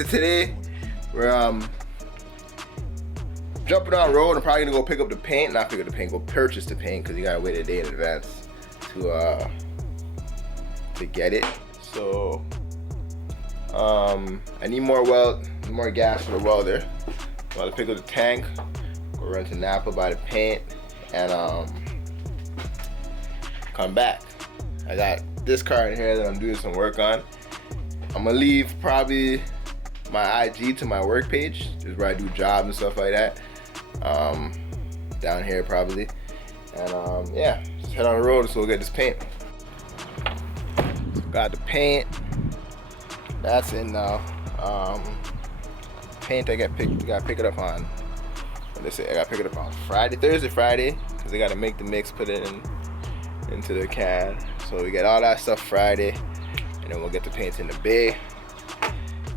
So today we're jumping on road. I'm probably gonna go pick up the paint. Not pick up the paint, go purchase the paint because you gotta wait a day in advance to get it. So I need more gas for the welder. So I'll pick up the tank, go run to Napa, buy the paint, and come back. I got this car in here that I'm doing some work on. I'm gonna leave probably my IG to my work page, just where I do jobs and stuff like that. Down here probably. And yeah, just head on the road so we'll get this paint. Got the paint. That's in now. Paint I gotta pick it up on. What they say? I gotta pick it up on Thursday, Friday, because they gotta make the mix, put it into the can. So we get all that stuff Friday, and then we'll get the paint in the bay.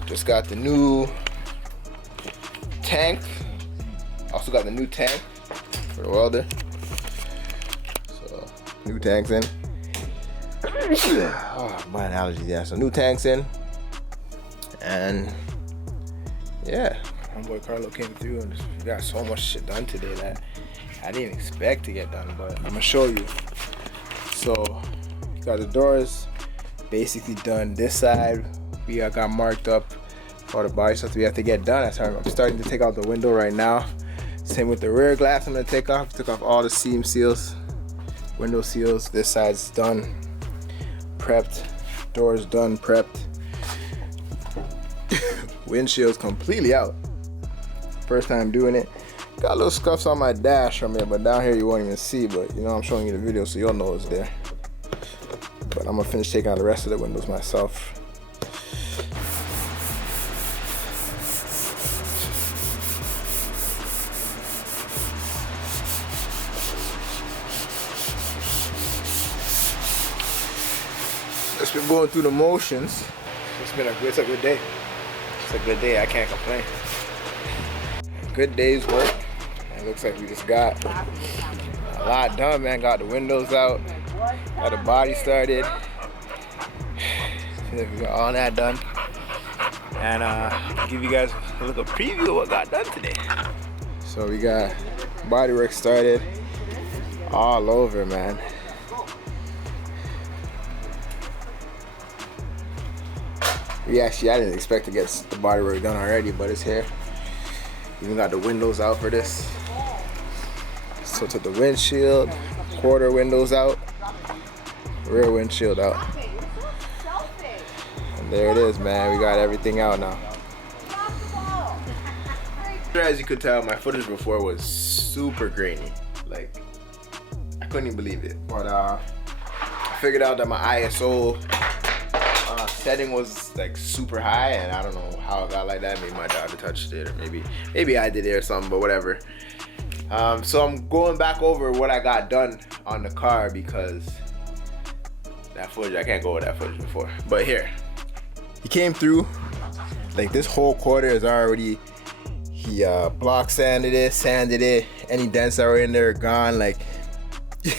Just got the new tank. Also got the new tank for the welder. So new tanks in. Oh, my allergies, yeah. So new tanks in. And yeah, my boy Carlo came through and we got so much shit done today that I didn't expect to get done, but I'm gonna show you. So got the doors basically done. This side we got marked up for the body stuff we have to get done. I'm starting to take out the window right now. Same with the rear glass. I'm gonna take off. Took off all the seam seals, window seals. This side's done, prepped. Doors done, prepped. Windshield's completely out. First time doing it. Got little scuffs on my dash from it, but down here you won't even see. But you know I'm showing you the video, so you'll know it's there. But I'm gonna finish taking out the rest of the windows myself. Just been going through the motions. It's a good day. It's a good day. I can't complain. Good day's work. It looks like we just got a lot done, man. Got the windows out. Got the body started. We got all that done. And give you guys a little preview of what got done today. So we got body work started all over, man. I didn't expect to get the body work done already, but it's here. Even got the windows out for this. So took the windshield, quarter windows out, rear windshield out. And there it is, man. We got everything out now. As you could tell, my footage before was super grainy. Like, I couldn't even believe it. But I figured out that my ISO setting was like super high, and I don't know how it got like that. Maybe my daughter touched it, or maybe I did it or something, but whatever. So I'm going back over what I got done on the car, because that footage, I can't go with that footage before. But here, he came through. Like this whole quarter is already, he block sanded it. Any dents that were in there are gone. Like,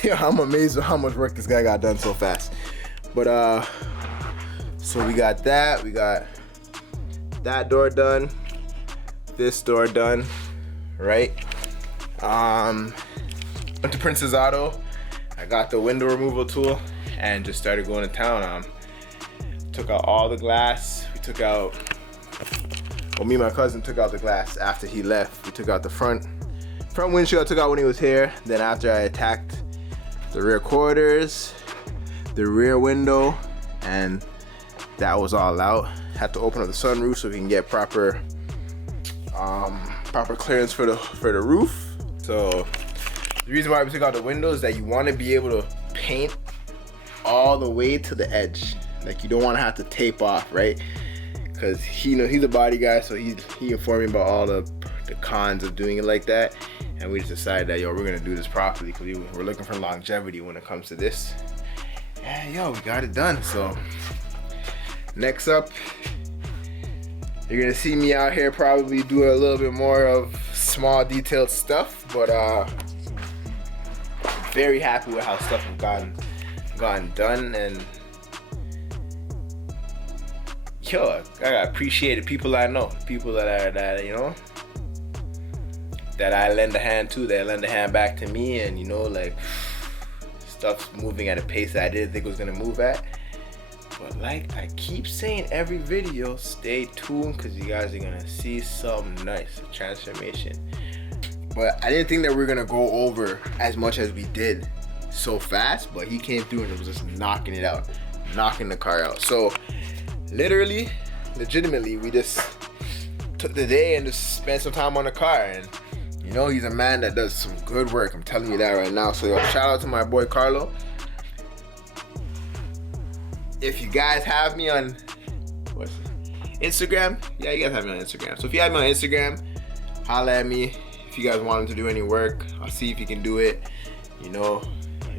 yeah, I'm amazed at how much work this guy got done so fast. But so we got that door done, this door done, right? Went to Princess Auto. I got the window removal tool and just started going to town. Took out all the glass. Me and my cousin took out the glass after he left. We took out the front windshield. I took out when he was here. Then after I attacked the rear quarters, the rear window, and that was all out. Had to open up the sunroof so we can get proper clearance for the roof. So the reason why we took out the windows is that you want to be able to paint all the way to the edge. Like, you don't want to have to tape off, right? Because he's a body guy, so he informed me about all the cons of doing it like that. And we just decided that, we're gonna do this properly, because we're looking for longevity when it comes to this. And we got it done. So next up, you're gonna see me out here probably doing a little bit more of small detailed stuff, but very happy with how stuff has gotten done. And yo, I gotta appreciate the people I know, people that you know, that I lend a hand to, that lend a hand back to me, and you know, like, stuff's moving at a pace that I didn't think it was gonna move at. But like I keep saying every video, stay tuned, because you guys are gonna see something nice, a transformation. But I didn't think that we were gonna go over as much as we did so fast, but he came through and it was just knocking it out, knocking the car out. So literally, legitimately, we just took the day and just spent some time on the car. And you know, he's a man that does some good work, I'm telling you that right now. So yo, shout out to my boy CARLO. If you guys have me on Instagram, yeah, you guys have me on Instagram. So if you have me on Instagram, holla at me. If you guys want him to do any work, I'll see if he can do it. You know,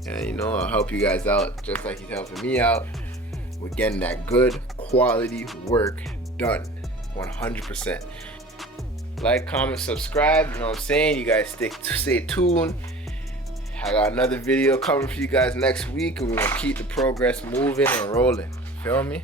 and you know, I'll help you guys out just like he's helping me out. We're getting that good quality work done, 100%. Like, comment, subscribe. You know what I'm saying? You guys stay tuned. I got another video coming for you guys next week, and we're gonna keep the progress moving and rolling. Feel me?